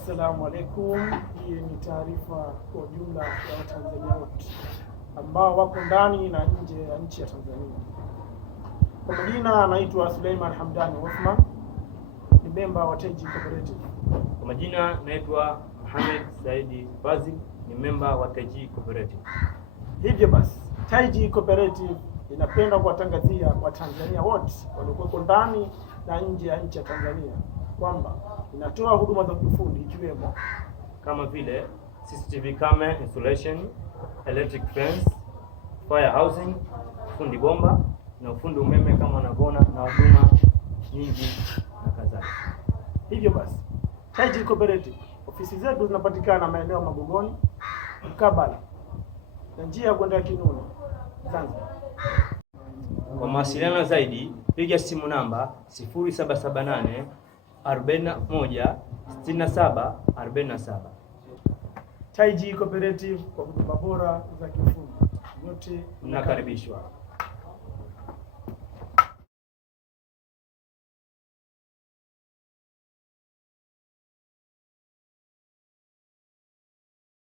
Assalamu alaikum. Hii ni taarifa kwa jumla ya Watanzania wote ambao wako ndani na nje ya nchi ya Tanzania. Kwa majina anaitwa Suleiman Hamdani Othman, ni memba wa TAYJ Cooperative. Kwa majina naitwa Mohamed Saidi Bazi, ni memba wa TAYJ Cooperative. Hivyo basi, TAYJ Cooperative inapenda kuwatangazia Watanzania wote waliokuwa ndani na nje ya nchi ya Tanzania kwamba inatoa huduma za kiufundi ikiwemo kama vile CCTV camera installation, electric fence, fire housing, fundi bomba na ufundi umeme kama unavyoona, na huduma nyingi na kadhalika. Hivyo basi, TAYJ Cooperative ofisi zetu zinapatikana maeneo Magogoni, mkabala na njia ya kwenda Kinuni, Zanzibar. Kwa mawasiliano zaidi piga simu namba 0778 41 67 47. TAYJ Cooperative kwa huduma bora za kiufundi. Yote mnakaribishwa.